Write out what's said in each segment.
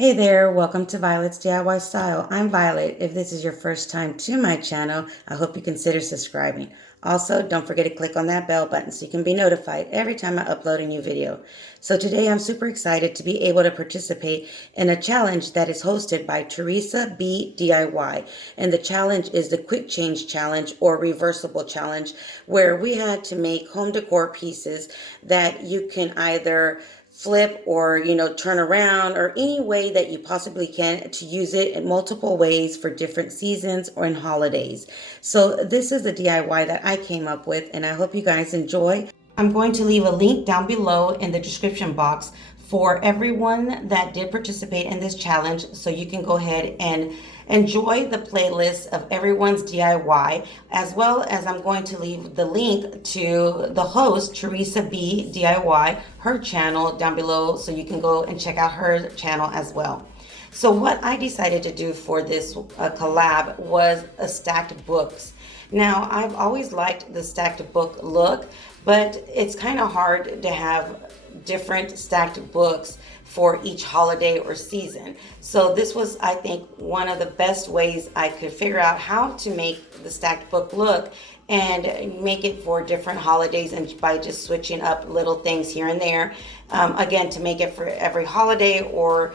Hey there, welcome to Violet's DIY Style. I'm Violet. If this is your first time to my channel, I hope you consider subscribing. Also, don't forget to click on that bell button so you can be notified every time I upload a new video. So today I'm super excited to be able to participate in a challenge that is hosted by Teresa B DIY. And the challenge is the Quick Change Challenge or Reversible Challenge, where we had to make home decor pieces that you can either flip or turn around, or any way that you possibly can to use it in multiple ways for different seasons or in holidays. So this is the DIY that I came up with, and I hope you guys enjoy. I'm going to leave a link down below in the description box for everyone that did participate in this challenge, so you can go ahead and enjoy the playlist of everyone's DIY, as well as I'm going to leave the link to the host, Teresa B DIY, her channel down below, so you can go and check out her channel as well. So what I decided to do for this collab was a stacked books. Now, I've always liked the stacked book look, but it's kind of hard to have different stacked books for each holiday or season. So this was, I think, one of the best ways I could figure out how to make the stacked book look and make it for different holidays, and by just switching up little things here and there. Again, to make it for every holiday or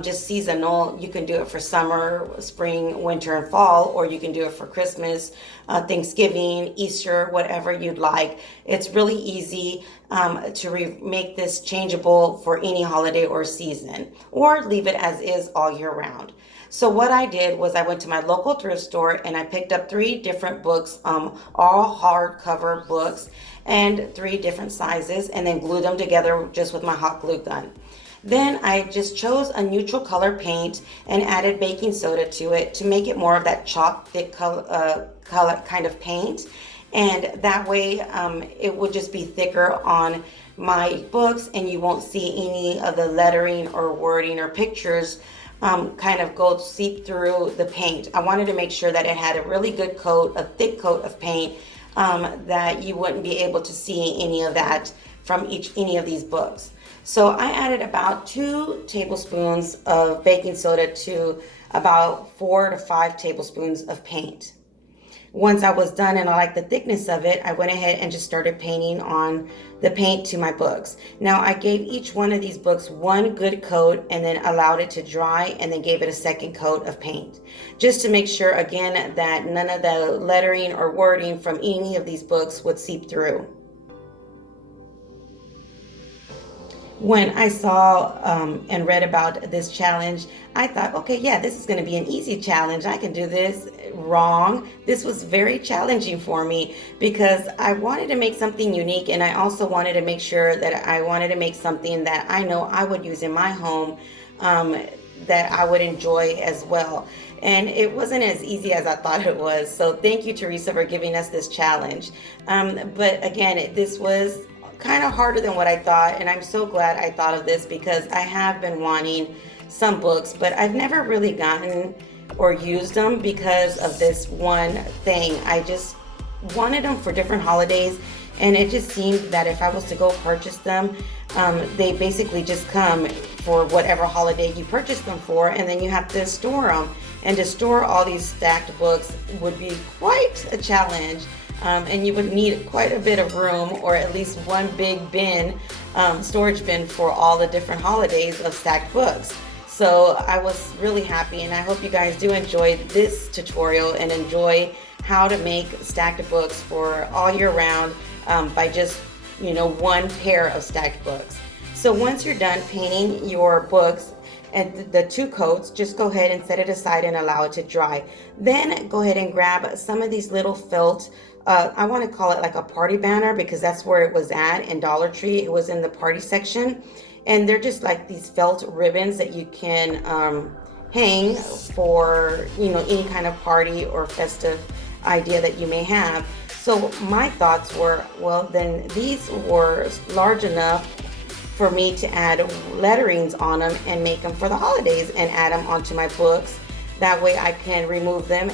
just seasonal. You can do it for summer, spring, winter, and fall, or you can do it for Christmas, Thanksgiving, Easter, whatever you'd like. It's really easy to make this changeable for any holiday or season, or leave it as is all year round. So what I did was I went to my local thrift store and I picked up 3 different books, all hardcover books, and 3 different sizes, and then glued them together just with my hot glue gun. Then I just chose a neutral color paint and added baking soda to it to make it more of that chalk thick color kind of paint. And that way it would just be thicker on my books, and you won't see any of the lettering or wording or pictures kind of go seep through the paint. I wanted to make sure that it had a really good coat, a thick coat of paint, that you wouldn't be able to see any of that from any of these books. So I added about 2 tablespoons of baking soda to about 4 to 5 tablespoons of paint. Once I was done and I liked the thickness of it, I went ahead and just started painting on the paint to my books. Now I gave each one of these books one good coat and then allowed it to dry, and then gave it a second coat of paint, just to make sure again that none of the lettering or wording from any of these books would seep through. When I saw and read about this challenge, I thought, okay, yeah, this is going to be an easy challenge. I can do this. Wrong. This was very challenging for me because I wanted to make something unique, and I also wanted to make sure that I wanted to make something that I know I would use in my home, that I would enjoy as well. And it wasn't as easy as I thought it was. So thank you, Teresa, for giving us this challenge. But again, this was kind of harder than what I thought, and I'm so glad I thought of this because I have been wanting some books, but I've never really gotten or used them because of this one thing. I just wanted them for different holidays, and it just seemed that if I was to go purchase them, they basically just come for whatever holiday you purchase them for, and then you have to store them. And to store all these stacked books would be quite a challenge. And you would need quite a bit of room, or at least one big bin, storage bin for all the different holidays of stacked books. So I was really happy, and I hope you guys do enjoy this tutorial and enjoy how to make stacked books for all year round by just one pair of stacked books. So once you're done painting your books and the 2 coats, just go ahead and set it aside and allow it to dry. Then go ahead and grab some of these little felt, I want to call it like a party banner, because that's where it was at in Dollar Tree. It was in the party section, and they're just like these felt ribbons that you can hang for any kind of party or festive idea that you may have. So my thoughts were, well, then these were large enough for me to add letterings on them and make them for the holidays and add them onto my books That way I can remove them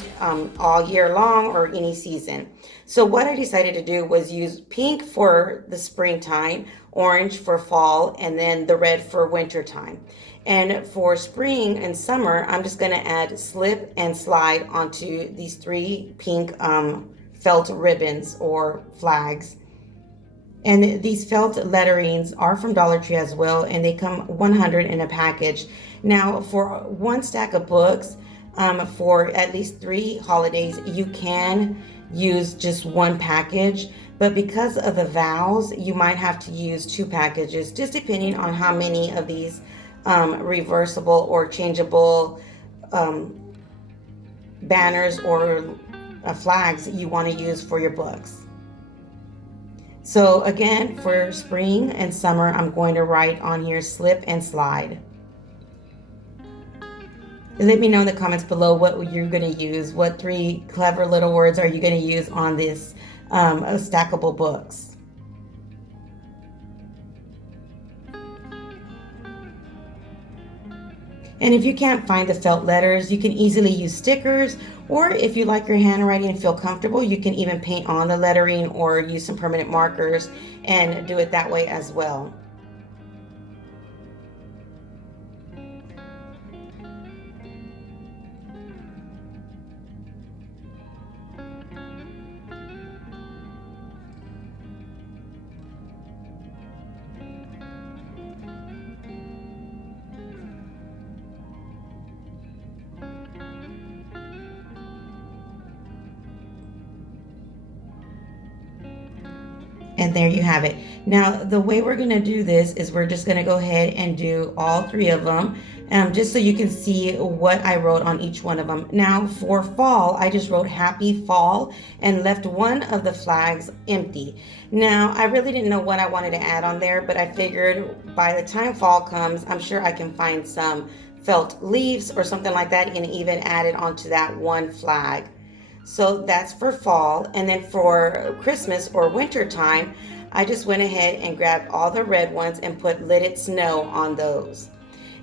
all year long or any season. So what I decided to do was use pink for the springtime, orange for fall, and then the red for winter time. And for spring and summer, I'm just going to add slip and slide onto these 3 pink felt ribbons or flags. And these felt letterings are from Dollar Tree as well, and they come 100 in a package. Now, for 1 stack of books, for at least 3 holidays, you can use just 1 package, but because of the vowels, you might have to use 2 packages, just depending on how many of these reversible or changeable banners or flags you want to use for your books. So again, for spring and summer, I'm going to write on here slip and slide. Let me know in the comments below what you're going to use. What 3 clever little words are you going to use on this stackable books? And if you can't find the felt letters, you can easily use stickers, or if you like your handwriting and feel comfortable, you can even paint on the lettering or use some permanent markers and do it that way as well. And there you have it. Now, the way we're going to do this is we're just going to go ahead and do all 3 of them, just so you can see what I wrote on each one of them. Now, for fall, I just wrote happy fall and left one of the flags empty. Now, I really didn't know what I wanted to add on there, but I figured by the time fall comes, I'm sure I can find some felt leaves or something like that and even add it onto that 1 flag. So that's for fall. And then for Christmas or winter time, I just went ahead and grabbed all the red ones and put lidded snow on those.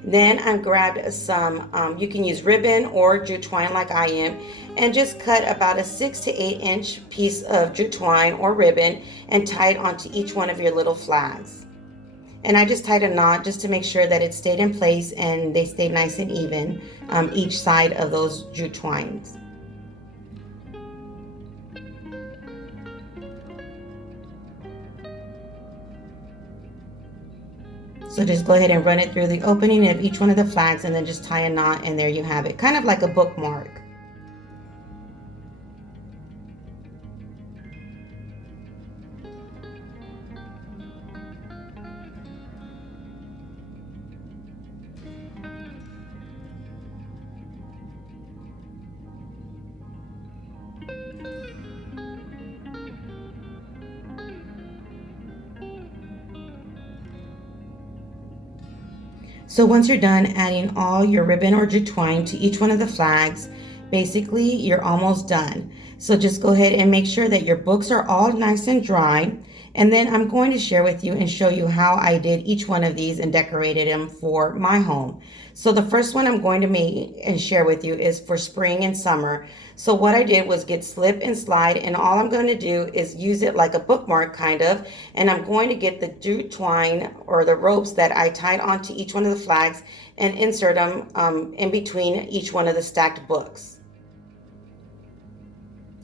Then I grabbed some, you can use ribbon or jute twine like I am, and just cut about a 6 to 8 inch piece of jute twine or ribbon and tie it onto each one of your little flags. And I just tied a knot just to make sure that it stayed in place and they stayed nice and even, each side of those jute twines. So just go ahead and run it through the opening of each one of the flags and then just tie a knot, and there you have it. Kind of like a bookmark. So once you're done adding all your ribbon or jute twine to each one of the flags, basically you're almost done. So just go ahead and make sure that your books are all nice and dry. And then I'm going to share with you and show you how I did each one of these and decorated them for my home. So the first one I'm going to make and share with you is for spring and summer. So what I did was get slip and slide, and all I'm going to do is use it like a bookmark kind of, and I'm going to get the jute twine or the ropes that I tied onto each one of the flags and insert them in between each one of the stacked books.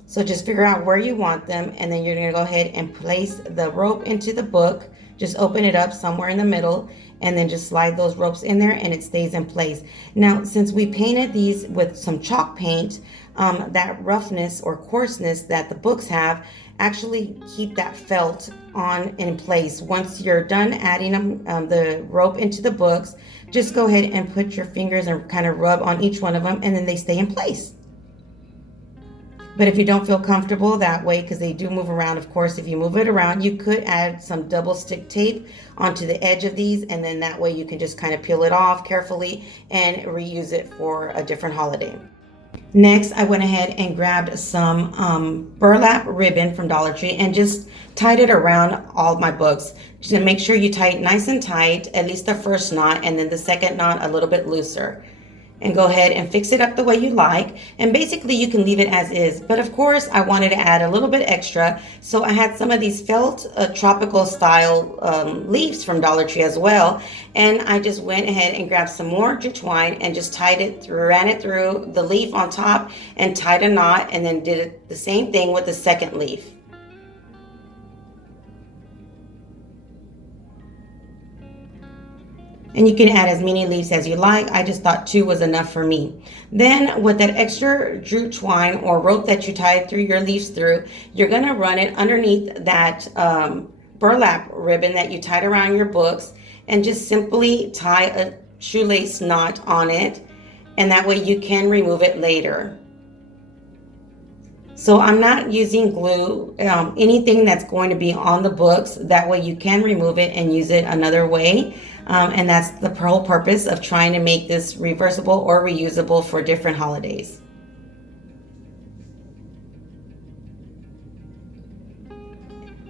So just figure out where you want them, and then you're going to go ahead and place the rope into the book. Just open it up somewhere in the middle and then just slide those ropes in there and it stays in place. Now, since we painted these with some chalk paint, that roughness or coarseness that the books have actually keep that felt on in place. Once you're done adding the rope into the books, just go ahead and put your fingers and kind of rub on each one of them, and then they stay in place. But if you don't feel comfortable that way, because they do move around, of course, if you move it around, you could add some double stick tape onto the edge of these, and then that way you can just kind of peel it off carefully and reuse it for a different holiday. Next, I went ahead and grabbed some burlap ribbon from Dollar Tree and just tied it around all of my books. Just make sure you tie it nice and tight, at least the first knot, and then the second knot a little bit looser. and go ahead and fix it up the way you like. And basically you can leave it as is, but of course I wanted to add a little bit extra, so I had some of these felt tropical style leaves from Dollar Tree as well, and I just went ahead and grabbed some more jute twine and just tied it through, ran it through the leaf on top and tied a knot, and then did the same thing with the second leaf. And you can add as many leaves as you like. I just thought 2 was enough for me. Then with that extra jute twine or rope that you tied through your leaves through, you're gonna run it underneath that burlap ribbon that you tied around your books, and just simply tie a shoelace knot on it, and that way you can remove it later. So I'm not using glue, anything that's going to be on the books. That way you can remove it and use it another way. And that's the whole purpose of trying to make this reversible or reusable for different holidays.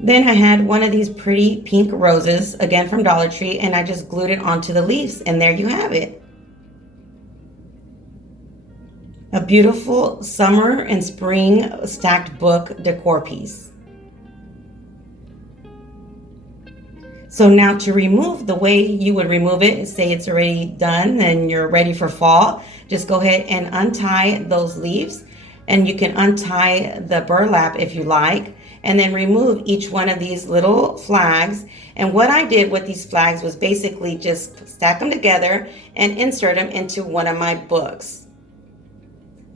Then I had one of these pretty pink roses, again from Dollar Tree, and I just glued it onto the leaves, and there you have it. A beautiful summer and spring stacked book decor piece. So now to remove, the way you would remove it, say it's already done and you're ready for fall, just go ahead and untie those leaves, and you can untie the burlap if you like, and then remove each one of these little flags. And what I did with these flags was basically just stack them together and insert them into one of my books.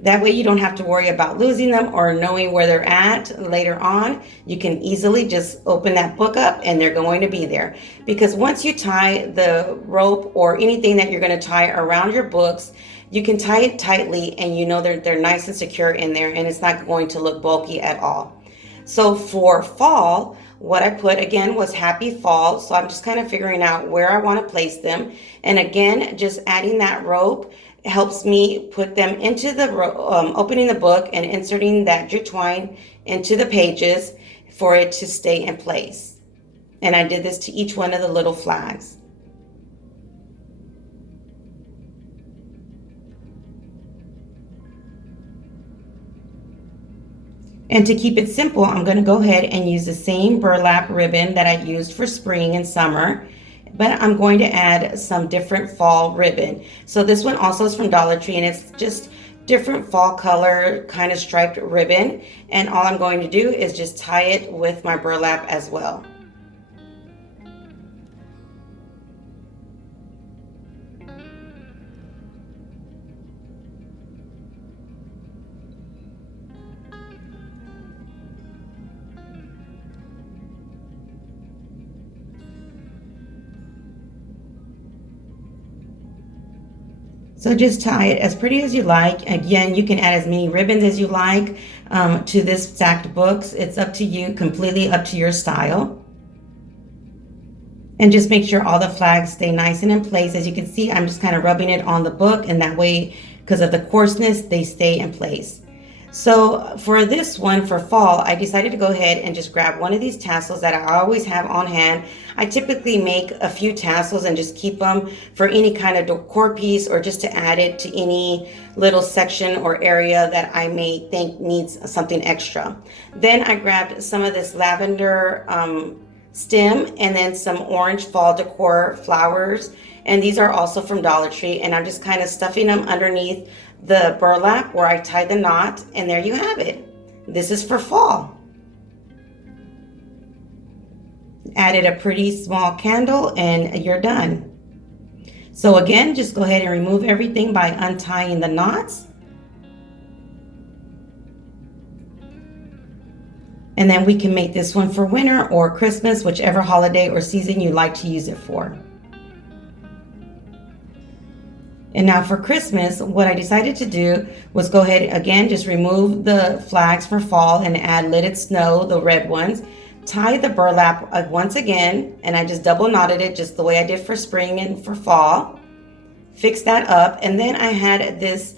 That way you don't have to worry about losing them or knowing where they're at later on. You can easily just open that book up and they're going to be there. Because once you tie the rope or anything that you're going to tie around your books, you can tie it tightly, and you know they're nice and secure in there, and it's not going to look bulky at all. So for fall, what I put again was Happy Fall. So I'm just kind of figuring out where I want to place them. And again, just adding that rope helps me put them into the opening the book and inserting that jute twine into the pages for it to stay in place. And I did this to each one of the little flags. And to keep it simple, I'm going to go ahead and use the same burlap ribbon that I used for spring and summer, but I'm going to add some different fall ribbon. So this one also is from Dollar Tree, and it's just different fall color kind of striped ribbon. And all I'm going to do is just tie it with my burlap as well. So just tie it as pretty as you like. Again, you can add as many ribbons as you like to this stacked books. It's up to you, completely up to your style. And just make sure all the flags stay nice and in place. As you can see, I'm just kind of rubbing it on the book, and that way, because of the coarseness, they stay in place. So for this one for fall, I decided to go ahead and just grab one of these tassels that I always have on hand. I typically make a few tassels and just keep them for any kind of decor piece, or just to add it to any little section or area that I may think needs something extra. Then I grabbed some of this lavender stem, and then some orange fall decor flowers. And these are also from Dollar Tree, and I'm just kind of stuffing them underneath the burlap where I tied the knot, and there you have it. This is for fall. Added a pretty small candle and you're done. So again, just go ahead and remove everything by untying the knots. And then we can make this one for winter or Christmas, whichever holiday or season you like to use it for. And now for Christmas, what I decided to do was go ahead again, just remove the flags for fall and add lidded snow, the red ones. Tie the burlap once again, and I just double knotted it just the way I did for spring and for fall. Fix that up, and then I had this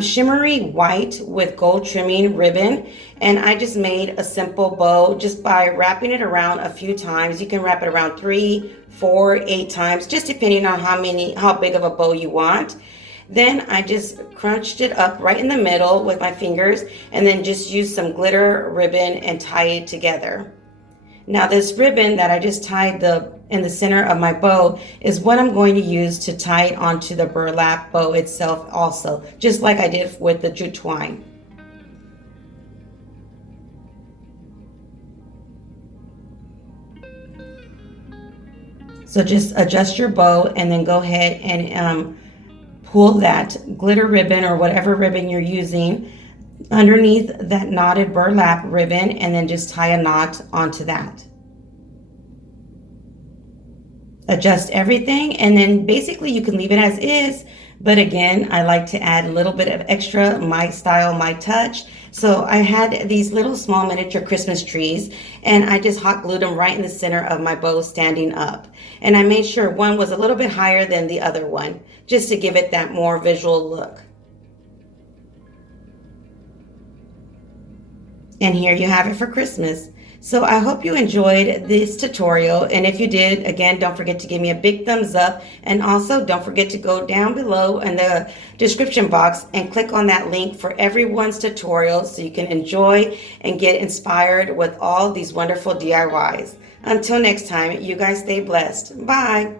shimmery white with gold trimming ribbon, and I just made a simple bow just by wrapping it around a few times. You can wrap it around 3, 4, 8 times, just depending on how big of a bow you want. Then I just crunched it up right in the middle with my fingers and then just used some glitter ribbon and tie it together. Now this ribbon that I just tied in the center of my bow is what I'm going to use to tie it onto the burlap bow itself also, just like I did with the jute twine. So just adjust your bow and then go ahead and pull that glitter ribbon or whatever ribbon you're using underneath that knotted burlap ribbon and then just tie a knot onto that. Adjust everything and then basically you can leave it as is, but again I like to add a little bit of extra, my style, my touch. So I had these little small miniature Christmas trees and I just hot glued them right in the center of my bow standing up, and I made sure one was a little bit higher than the other one just to give it that more visual look. And here you have it for Christmas. So I hope you enjoyed this tutorial, and if you did, again, don't forget to give me a big thumbs up, and also don't forget to go down below in the description box and click on that link for everyone's tutorial so you can enjoy and get inspired with all these wonderful DIYs. Until next time, you guys stay blessed. Bye.